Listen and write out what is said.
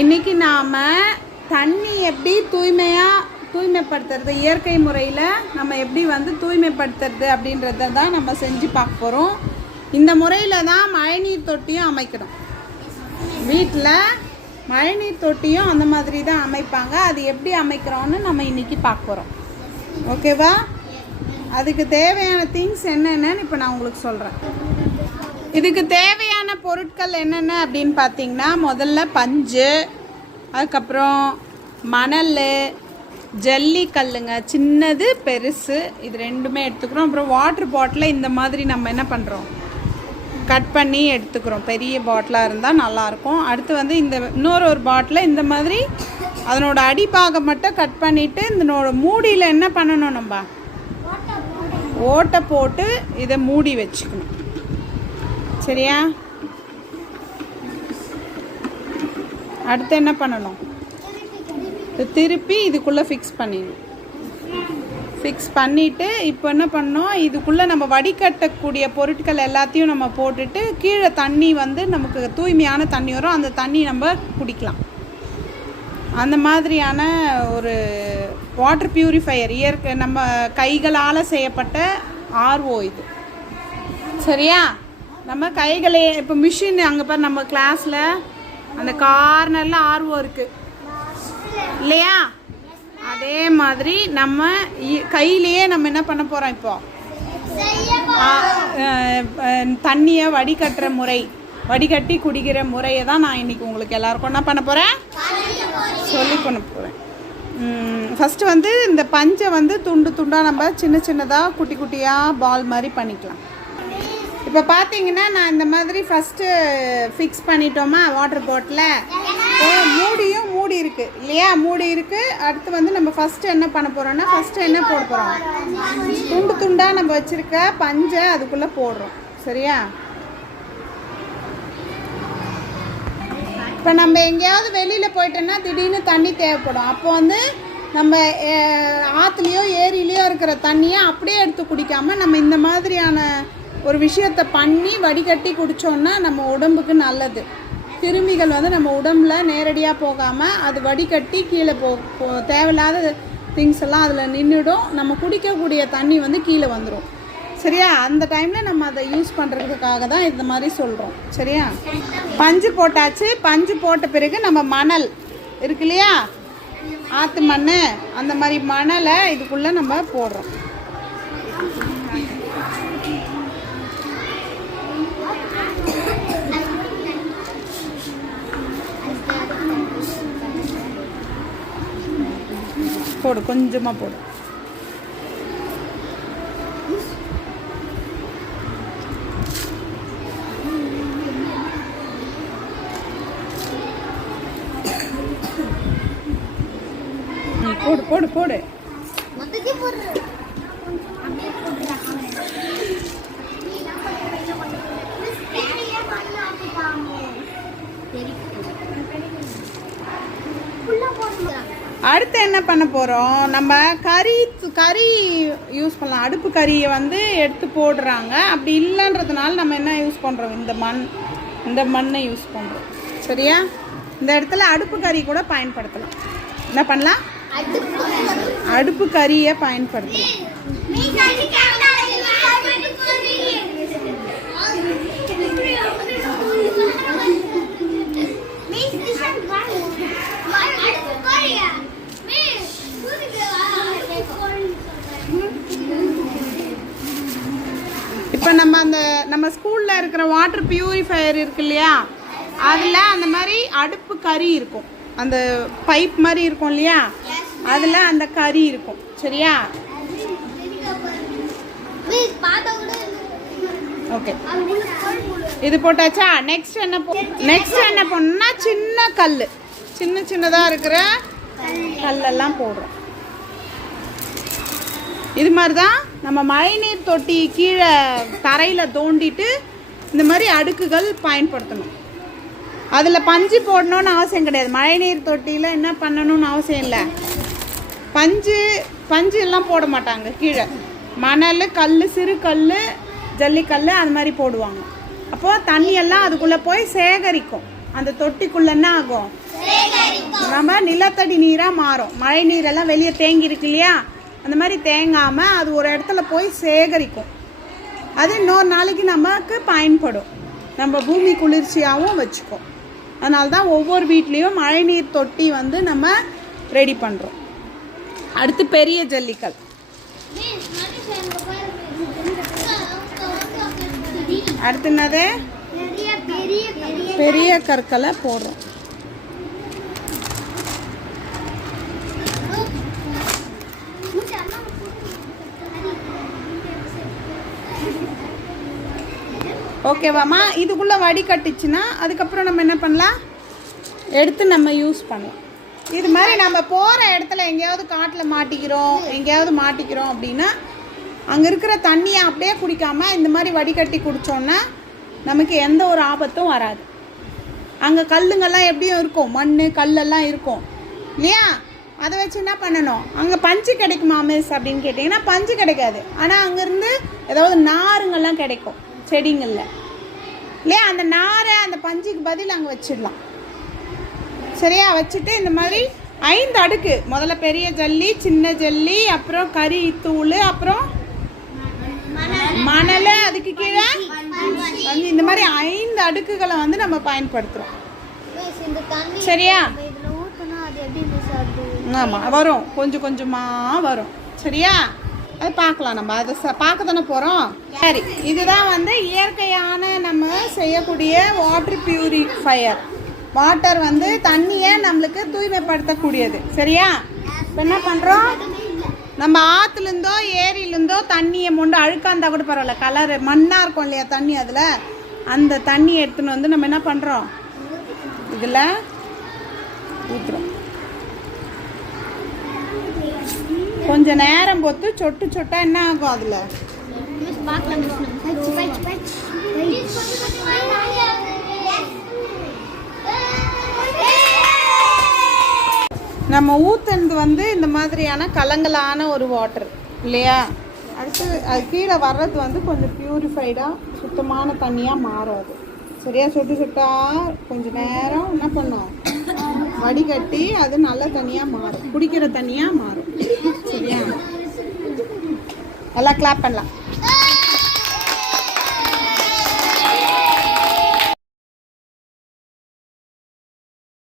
இன்றைக்கி நாம் தண்ணி எப்படி தூய்மைப்படுத்துறது, இயற்கை முறையில் நம்ம எப்படி தூய்மைப்படுத்துறது அப்படின்றத தான் நம்ம செஞ்சு பார்க்க போகிறோம். இந்த முறையில் தான் மழைநீர் தொட்டியும் அமைக்கணும். வீட்டில் மழைநீர் தொட்டியும் அந்த மாதிரி தான் அமைப்பாங்க. அது எப்படி அமைக்கிறோன்னு நம்ம இன்றைக்கி பார்க்க போகிறோம். ஓகேவா? அதுக்கு தேவையான திங்ஸ் என்னென்னு இப்போ நான் உங்களுக்கு சொல்கிறேன். இதுக்கு தேவையான பொருட்கள் என்னென்ன அப்படின்னு பார்த்தீங்கன்னா, முதல்ல பஞ்சு, அதுக்கப்புறம் மணல், ஜல்லிக்கல்லுங்க, சின்னது பெருசு, இது ரெண்டுமே எடுத்துக்கிறோம். அப்புறம் வாட்டர் பாட்டிலை இந்த மாதிரி நம்ம என்ன பண்ணுறோம், கட் பண்ணி எடுத்துக்கிறோம். பெரிய பாட்டிலாக இருந்தால் நல்லாயிருக்கும். அடுத்து இந்த இன்னொரு பாட்டிலை இந்த மாதிரி அதனோட அடிப்பாகம் மட்டும் கட் பண்ணிவிட்டு இதனோட மூடியில் என்ன பண்ணணும், நம்ம ஓட்டை போட்டு இதை மூடி வச்சுக்கணும். சரியா? அடுத்து என்ன பண்ணணும், திருப்பி இதுக்குள்ளே ஃபிக்ஸ் பண்ணிடணும். ஃபிக்ஸ் பண்ணிவிட்டு இப்போ என்ன பண்ணோம், இதுக்குள்ளே நம்ம வடிகட்டக்கூடிய பொருட்கள் எல்லாத்தையும் நம்ம போட்டுட்டு கீழே தண்ணி நமக்கு தூய்மையான தண்ணி வரும். அந்த தண்ணி நம்ம குடிக்கலாம். அந்த மாதிரியான ஒரு வாட்டர் பியூரிஃபையர், இயற்கை நம்ம கைகளால் செய்யப்பட்ட ஆர்ஓ இது. சரியா? நம்ம கைகளே இப்போ மிஷின் அங்கே பாரு, நம்ம கிளாஸில் அந்த கார்னரில் ஆர்ஓ இருக்குது இல்லையா? அதே மாதிரி நம்ம கையிலேயே நம்ம என்ன பண்ண போகிறோம், இப்போ தண்ணியை வடிகட்டுற முறை, வடிகட்டி குடிக்கிற முறையை தான் நான் இன்றைக்கி உங்களுக்கு எல்லாருக்கும் என்ன பண்ண போகிறேன், சொல்லி பண்ண போகிறேன். ஃபஸ்ட்டு இந்த பஞ்சை துண்டு துண்டாக நம்ம சின்ன சின்னதாக குட்டி குட்டியாக பால் மாதிரி பண்ணிக்கலாம். இப்போ பார்த்தீங்கன்னா நான் இந்த மாதிரி ஃபஸ்ட்டு ஃபிக்ஸ் பண்ணிட்டோமா வாட்டர் பாட்டிலில். மூடியும் மூடி இருக்குது இல்லையா, மூடி இருக்குது. அடுத்து நம்ம ஃபஸ்ட்டு என்ன பண்ண போகிறோன்னா, ஃபஸ்ட்டு என்ன போட போகிறோம், துண்டு துண்டாக நம்ம வச்சுருக்க பஞ்சை அதுக்குள்ளே போடுறோம். சரியா? இப்போ நம்ம எங்கேயாவது வெளியில் போயிட்டோன்னா திடீர்னு தண்ணி தேவைப்படும். அப்போ நம்ம ஆற்றுலையோ ஏரியிலையோ இருக்கிற தண்ணியை அப்படியே எடுத்து குடிக்காமல் நம்ம இந்த மாதிரியான ஒரு விஷயத்தை பண்ணி வடிகட்டி குடித்தோன்னா நம்ம உடம்புக்கு நல்லது. கிருமிகள் நம்ம உடம்புல நேரடியாக போகாமல் அது வடிகட்டி கீழே தேவையில்லாத திங்ஸ் எல்லாம் அதில் நின்றுடும். நம்ம குடிக்கக்கூடிய தண்ணி கீழே வந்துடும். சரியா? அந்த டைமில் நம்ம அதை யூஸ் பண்ணுறதுக்காக தான் இந்த மாதிரி சொல்கிறோம். சரியா? பஞ்சு போட்டாச்சு. பஞ்சு போட்ட பிறகு நம்ம மணல் இருக்கு இல்லையா, ஆற்று மண், அந்த மாதிரி மணலை இதுக்குள்ளே நம்ம போடுறோம். போடு, கொஞ்சமாக போடு. போடு போடு போடு. அடுத்து என்ன பண்ண போகிறோம், நம்ம கறி யூஸ் பண்ணலாம். அடுப்பு கறியை எடுத்து போடுறாங்க. அப்படி இல்லைன்றதுனால நம்ம என்ன யூஸ் பண்ணுறோம், இந்த மண்ணை யூஸ் பண்ணுறோம். சரியா? இந்த இடத்துல அடுப்பு கறி கூட பயன்படுத்தலாம். என்ன பண்ணலாம், அடுப்பு கறியை பயன்படுத்தலாம். இப்போ நம்ம ஸ்கூலில் இருக்கிற வாட்டர் பியூரிஃபையர் இருக்கு இல்லையா, அதில் அந்த மாதிரி அடுப்பு கறி இருக்கும். அந்த பைப் மாதிரி இருக்கும் இல்லையா, அதில் அந்த கறி இருக்கும். சரியா? ஓகே, இது போட்டாச்சா? நெக்ஸ்ட் என்ன பண்ணணும்னா, சின்னதாக இருக்கிற கல்லெல்லாம் போடுறோம். இது மாதிரி தான் நம்ம மழைநீர் தொட்டி கீழே தரையில் தோண்டிட்டு இந்த மாதிரி அடுக்குகள் பயன்படுத்தணும். அதில் பஞ்சு போடணுன்னு அவசியம் கிடையாது. மழைநீர் தொட்டியில் என்ன பண்ணணும்னு அவசியம் இல்லை. பஞ்சு எல்லாம் போட மாட்டாங்க. கீழே மணல், கல், சிறு கல், ஜல்லிக்கல் அது மாதிரி போடுவாங்க. அப்போது தண்ணியெல்லாம் அதுக்குள்ளே போய் சேகரிக்கும். அந்த தொட்டிக்குள்ள என்ன ஆகும், நம்ம நிலத்தடி நீராக மாறும். மழை நீரெல்லாம் வெளியே தேங்கி இருக்கு இல்லையா, அந்த மாதிரி தேங்காமல் அது ஒரு இடத்துல போய் சேகரிக்கும். அது இன்னொரு நாளைக்கு நமக்கு பயன்படும், நம்ம பூமி குளிர்ச்சியாகவும் வச்சுக்கும். அதனால தான் ஒவ்வொரு வீட்லேயும் மழைநீர் தொட்டி வந்து நம்ம ரெடி பண்ணுறோம். அடுத்து பெரிய ஜல்லிக்கல். அடுத்து என்னது, பெரிய கற்களை போடுறோம். ஓகேவாம்மா? இதுக்குள்ளே வடிகட்டுச்சுன்னா அதுக்கப்புறம் நம்ம என்ன பண்ணலாம், எடுத்து நம்ம யூஸ் பண்ணலாம். இது மாதிரி நம்ம போகிற இடத்துல எங்கேயாவது காட்டில் மாட்டிக்கிறோம் அப்படின்னா அங்கே இருக்கிற தண்ணியை அப்படியே குடிக்காமல் இந்த மாதிரி வடிகட்டி குடித்தோன்னா நமக்கு எந்த ஒரு ஆபத்தும் வராது. அங்கே கல்லுங்கள்லாம் எப்படியும் இருக்கும், மண் கல்லெல்லாம் இருக்கும் இல்லையா, அதை வச்சு என்ன பண்ணணும், அங்கே பஞ்சு கிடைக்குமா மிஸ் அப்படின்னு கேட்டிங்கன்னா பஞ்சு கிடைக்காது. ஆனால் அங்கேருந்து ஏதாவது நாருங்கள்லாம் கிடைக்கும் செடிங்களில் இல்லையா, அந்த நாரை அந்த பஞ்சுக்கு பதில் அங்கே வச்சிடலாம். சரியா? வச்சுட்டு இந்த மாதிரி 5 அடுக்கு, முதல்ல பெரிய ஜல்லி, சின்ன ஜல்லி, அப்புறம் கறி தூள், அப்புறம் மணல், அதுக்கு கீழே வந்து இந்த மாதிரி 5 அடுக்குகளை வந்து நம்ம பயன்படுத்துகிறோம். சரியா? ஆமாம், வரும், கொஞ்சம் கொஞ்சமாக வரும். சரியா? அது பார்க்கலாம், நம்ம அதை பார்க்க தானே போகிறோம். சரி, இதுதான் வந்து இயற்கையான நம்ம செய்யக்கூடிய வாட்டர் பியூரிஃபையர். வாட்டர் வந்து தண்ணியை நம்மளுக்கு தூய்மைப்படுத்தக்கூடியது. சரியா? இப்போ என்ன பண்ணுறோம், நம்ம ஆற்றுலேருந்தோ ஏரியிலேருந்தோ தண்ணியை மொண்டு அழுக்காக இருந்தால் கூட பரவாயில்ல, கலரு மண்ணாக இருக்கும் இல்லையா தண்ணி, அதில் அந்த தண்ணியை எடுத்துன்னு வந்து நம்ம என்ன பண்ணுறோம், இதில் ஊற்றுறோம். கொஞ்சம் நேரம் பொறுத்து சொட்டு சொட்டாக என்ன ஆகும், அதில் நம்ம ஊற்றுனது வந்து இந்த மாதிரியான கலங்கலான ஒரு வாட்டர் இல்லையா. அடுத்து அது கீழே வர்றது வந்து கொஞ்சம் பியூரிஃபைடாக சுத்தமான தண்ணியாக மாறும். அது சரியா? சொட்டு சொட்டாக கொஞ்சம் நேரம் என்ன பண்ணும், வடிகட்டி அது நல்ல தண்ணியாக மாறும், குடிக்கிற தண்ணியாக மாறும். சரியா? நல்லா கிளாப் பண்ணலாம்.